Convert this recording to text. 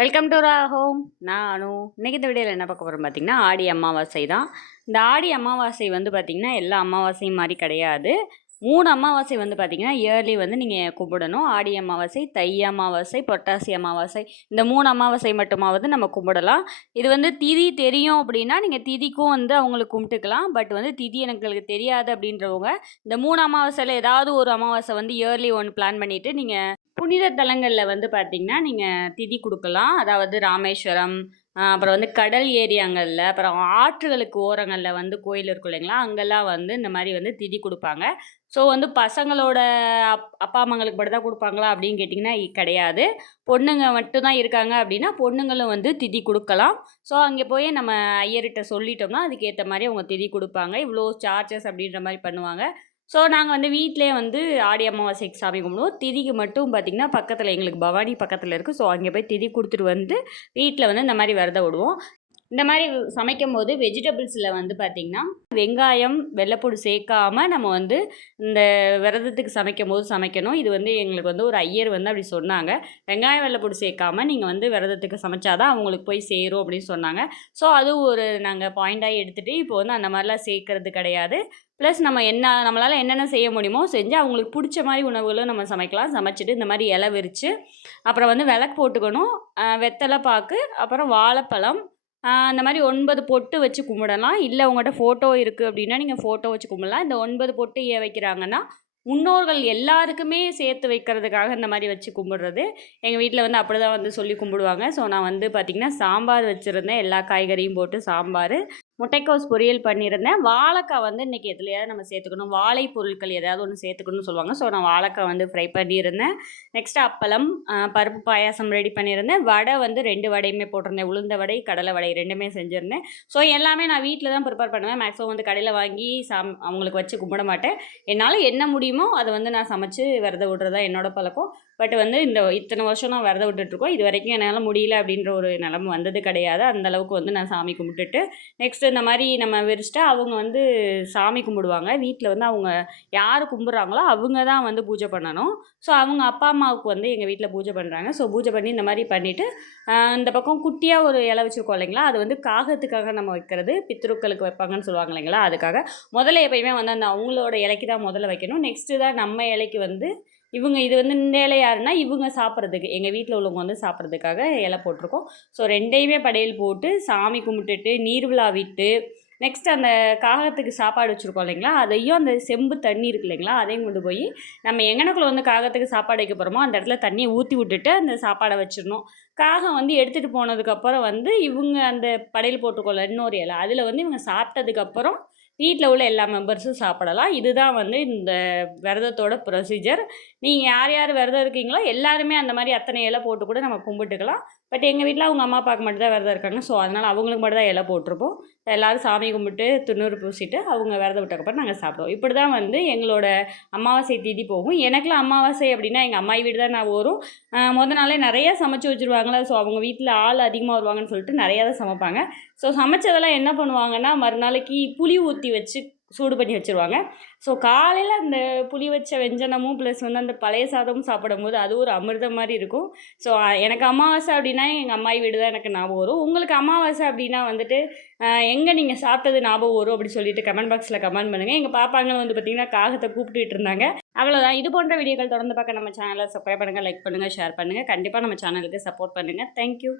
Welcome to raw home நான் அனு இன்னைக்கு இந்த வீடியோவில் என்ன பார்க்க போகிறோம் பார்த்திங்கன்னா ஆடி அமாவாசை தான். இந்த ஆடி அமாவாசை வந்து பார்த்திங்கன்னா எல்லா அமாவாசையும் மாதிரி கிடையாது. மூணு அமாவாசை வந்து பார்த்திங்கன்னா இயர்லி வந்து நீங்கள் கும்பிடணும். ஆடி அமாவாசை தை அமாவாசை பொட்டாசி அமாவாசை இந்த மூணு அமாவாசை மட்டுமாவது நம்ம கும்பிடலாம். இது வந்து திதி தெரியும் அப்படின்னா நீங்கள் திதிக்கும் வந்து அவங்களுக்கு கும்பிட்டுக்கலாம். பட் வந்து திதி எனக்கு தெரியாது அப்படின்றவங்க இந்த மூணு அமாவாசையில் ஏதாவது ஒரு அமாவாசை வந்து இயர்லி ஒன்று பிளான் பண்ணிவிட்டு நீங்கள் புனித தலங்களில் வந்து பார்த்திங்கன்னா நீங்கள் திதி கொடுக்கலாம். அதாவது ராமேஸ்வரம் அப்புறம் வந்து கடல் ஏரியாங்களில் அப்புறம் ஆற்றுகளுக்கு ஓரங்களில் வந்து கோயில் இருக்கும் இல்லைங்களா? அங்கெல்லாம் வந்து இந்த மாதிரி வந்து திதி கொடுப்பாங்க. ஸோ வந்து பசங்களோட அப் அப்பா அம்மாங்களுக்கு மட்டும் தான் கொடுப்பாங்களா அப்படின்னு கேட்டிங்கன்னா கிடையாது. பொண்ணுங்க மட்டும்தான் இருக்காங்க அப்படின்னா பொண்ணுங்களும் வந்து திதி கொடுக்கலாம். ஸோ அங்கே போய் நம்ம ஐயர்கிட்ட சொல்லிட்டோம்னா அதுக்கேற்ற மாதிரி அவங்க திதி கொடுப்பாங்க. இவ்வளோ சார்ஜஸ் அப்படின்ற மாதிரி பண்ணுவாங்க. ஸோ நாங்கள் வந்து வீட்டிலே வந்து ஆடி அமாவாசைக்கு சாமி கும்பிடுவோம். திதிக்கு மட்டும் பார்த்திங்கன்னா பக்கத்தில் எங்களுக்கு பவானி பக்கத்தில் இருக்குது ஸோ அங்கே போய் திதி கொடுத்துட்டு வந்து வீட்டில் வந்து இந்த மாதிரி விரதம் விடுவோம். இந்த மாதிரி சமைக்கும் போது வெஜிடபிள்ஸில் வந்து பார்த்திங்கன்னா வெங்காயம் வெள்ளைப்பூடு சேர்க்காம நம்ம வந்து இந்த விரதத்துக்கு சமைக்கும் போது சமைக்கணும். இது வந்து எங்களுக்கு வந்து ஒரு ஐயர் வந்து அப்படி சொன்னாங்க. வெங்காயம் வெள்ளைப்பூடு சேர்க்காம நீங்கள் வந்து விரதத்துக்கு சமைச்சாதான் அவங்களுக்கு போய் சேரும் அப்படின்னு சொன்னாங்க. ஸோ அது ஒரு நாங்கள் பாயிண்டாக எடுத்துகிட்டு இப்போ வந்து அந்த மாதிரிலாம் சேர்க்கறது கிடையாது. ப்ளஸ் நம்ம என்ன நம்மளால் என்னென்ன செய்ய முடியுமோ செஞ்சு அவங்களுக்கு பிடிச்ச மாதிரி உணவுகளும் நம்ம சமைக்கலாம். சமைச்சிட்டு இந்த மாதிரி இலை விரித்து அப்புறம் வந்து விளக்கு போட்டுக்கணும். வெத்தலை பாக்கு அப்புறம் வாழைப்பழம் இந்த மாதிரி ஒன்பது பொட்டு வச்சு கும்பிடலாம். இல்லை உங்கள்கிட்ட ஃபோட்டோ இருக்குது அப்படின்னா நீங்கள் ஃபோட்டோ வச்சு கும்பிடலாம். இந்த ஒன்பது பொட்டு ஏன் வைக்கிறாங்கன்னா முன்னோர்கள் எல்லாருக்குமே சேர்த்து வைக்கிறதுக்காக இந்த மாதிரி வச்சு கும்பிடுறது. எங்கள் வீட்டில் வந்து அப்படி தான் வந்து சொல்லி கும்பிடுவாங்க. ஸோ நான் வந்து பார்த்திங்கன்னா சாம்பார் வச்சுருந்தேன். எல்லா காய்கறியும் போட்டு சாம்பார். முட்டைக்கோஸ் பொரியல் பண்ணியிருந்தேன். வாழைக்காய் வந்து இன்றைக்கி எதுலையாவது நம்ம சேர்த்துக்கணும்? வாழை பொருட்கள் ஏதாவது ஒன்று சேர்த்துக்கணும்னு சொல்லுவாங்க. ஸோ நான் வாழைக்காய் வந்து ஃப்ரை பண்ணியிருந்தேன். நெக்ஸ்ட் அப்பளம் பருப்பு பாயாசம் ரெடி பண்ணியிருந்தேன். வடை வந்து ரெண்டு வடையுமே போட்டிருந்தேன். உளுந்த வடை கடலை வடை ரெண்டுமே செஞ்சுருந்தேன். ஸோ எல்லாமே நான் வீட்டில் தான் ப்ரிப்பேர் பண்ணுவேன். மேக்ஸிமம் வந்து கடையில் வாங்கி சாம் அவங்களுக்கு வச்சு கும்பிட மாட்டேன். என்னால் என்ன முடியுமோ அதை வந்து நான் சமைச்சு விரதம் விடுறது தான் என்னோட பழக்கம். பட் வந்து இந்த இத்தனை வருஷம் நான் விரதம் விட்டுட்ருக்கோம் இது வரைக்கும் என்னால் முடியல அப்படின்ற ஒரு நிலம வந்தது கிடையாது. அந்த அளவுக்கு வந்து நான் சாமி கும்பிட்டுட்டு நெக்ஸ்ட் இந்த மாதிரி நம்ம விரிச்சிட்டா அவங்க வந்து சாமி கும்பிடுவாங்க. வீட்டில் வந்து அவங்க யார் கும்பிட்றாங்களோ அவங்க தான் வந்து பூஜை பண்ணணும். ஸோ அவங்க அப்பா அம்மாவுக்கு வந்து எங்கள் வீட்டில் பூஜை பண்ணுறாங்க ஸோ பூஜை பண்ணி இந்த மாதிரி பண்ணிவிட்டு இந்த பக்கம் குட்டியாக ஒரு இலை வச்சுருக்கோம் இல்லைங்களா? அது வந்து காகத்துக்காக நம்ம வைக்கிறது. பித்ருக்களுக்கு வைப்பாங்கன்னு சொல்லுவாங்க இல்லைங்களா? அதுக்காக முதல்ல எப்பயுமே வந்து அந்த அவங்களோட இலைக்கு தான் முதல்ல வைக்கணும். நெக்ஸ்ட்டு தான் நம்ம இலைக்கு வந்து இவங்க இது வந்து இந்த இலை யாருன்னா இவங்க சாப்பிட்றதுக்கு. எங்கள் வீட்டில் உள்ளவங்க வந்து சாப்பிட்றதுக்காக இலை போட்டிருக்கோம். ஸோ ரெண்டையுமே படையல் போட்டு சாமி கும்பிட்டுட்டு நீர் விழா விட்டு நெக்ஸ்ட் அந்த காகத்துக்கு சாப்பாடு வச்சுருக்கோம் இல்லைங்களா அதையும் அந்த செம்பு தண்ணி இருக்கு இல்லைங்களா அதையும் கொண்டு போய் நம்ம எங்கனக்குள்ள வந்து காகத்துக்கு சாப்பாடு வைக்க போகிறோமோ அந்த இடத்துல தண்ணியை ஊற்றி விட்டுட்டு அந்த சாப்பாடை வச்சிடணும். காகம் வந்து எடுத்துகிட்டு போனதுக்கப்புறம் வந்து இவங்க அந்த படையல் போட்டுக்கொள்ள இன்னொரு இலை. அதில் வந்து இவங்க சாப்பிட்டதுக்கப்புறம் வீட்டில் உள்ள எல்லா மெம்பர்ஸும் சாப்பிடலாம். இதுதான் வந்து இந்த விரதத்தோட ப்ரொசீஜர் நீங்கள் யார் யார் விரதம் இருக்கீங்களோ எல்லாருமே அந்த மாதிரி அத்தனை இலை போட்டு கூட நம்ம கும்பிட்டுக்கலாம். பட் எங்கள் வீட்டில் அவங்க அம்மா அப்பாவுக்கு மட்டும் தான் விரதம் இருக்காங்க. ஸோ அதனால் அவங்களுக்கு மட்டும் தான் இலை போட்டிருப்போம். எல்லோரும் சாமி கும்பிட்டு துண்ணூறு பூசிட்டு அவங்க விரதம் விட்டக்கப்புறம் நாங்கள் சாப்பிடுவோம். இப்படி தான் வந்து எங்களோட அமாவாசை தீதி போகும். எனக்குலாம் அமாவாசை அப்படின்னா எங்கள் அம்மாயி வீடு தான் நான் வரும் முத நாளே நிறையா சமைச்சு வச்சுருவாங்களே? ஸோ அவங்க வீட்டில் ஆள் அதிகமாக வருவாங்கன்னு சொல்லிட்டு நிறையா தான் சமைப்பாங்க. ஸோ சமைச்சதெல்லாம் என்ன பண்ணுவாங்கன்னா மறுநாளைக்கு புளி ஊற்றி வச்சு சூடு பண்ணி வச்சுருவாங்க. ஸோ காலையில் அந்த புளி வச்ச வெஞ்சனமும் ப்ளஸ் வந்து அந்த பழைய சாதமும் சாப்பிடும்போது அது ஒரு அமிர்தம் மாதிரி இருக்கும். ஸோ எனக்கு அமாவாசை அப்படின்னா எங்கள் அம்மாயி வீடு தான் எனக்கு ஞாபகம் வரும். உங்களுக்கு அமாவாசை அப்படின்னா வந்துட்டு எங்கே நீங்கள் சாப்பிட்டது ஞாபகம் வரும் அப்படின்னு சொல்லிட்டு கமெண்ட் பாக்ஸில் கமெண்ட் பண்ணுங்கள் எங்கள் பாப்பாங்களும் வந்து பார்த்திங்கன்னா காகத்தை கூப்பிட்டுட்டு இருந்தாங்க. அவ்வளோதான் இது போன்ற வீடியோக்கள் தொடர்ந்து பார்க்க நம்ம சேனலை சப்ஸ்கிரைப் பண்ணுங்கள் லைக் பண்ணுங்கள் ஷேர் பண்ணுங்கள் கண்டிப்பாக நம்ம சேனலுக்கு சப்போர்ட் பண்ணுங்கள் தேங்க்யூ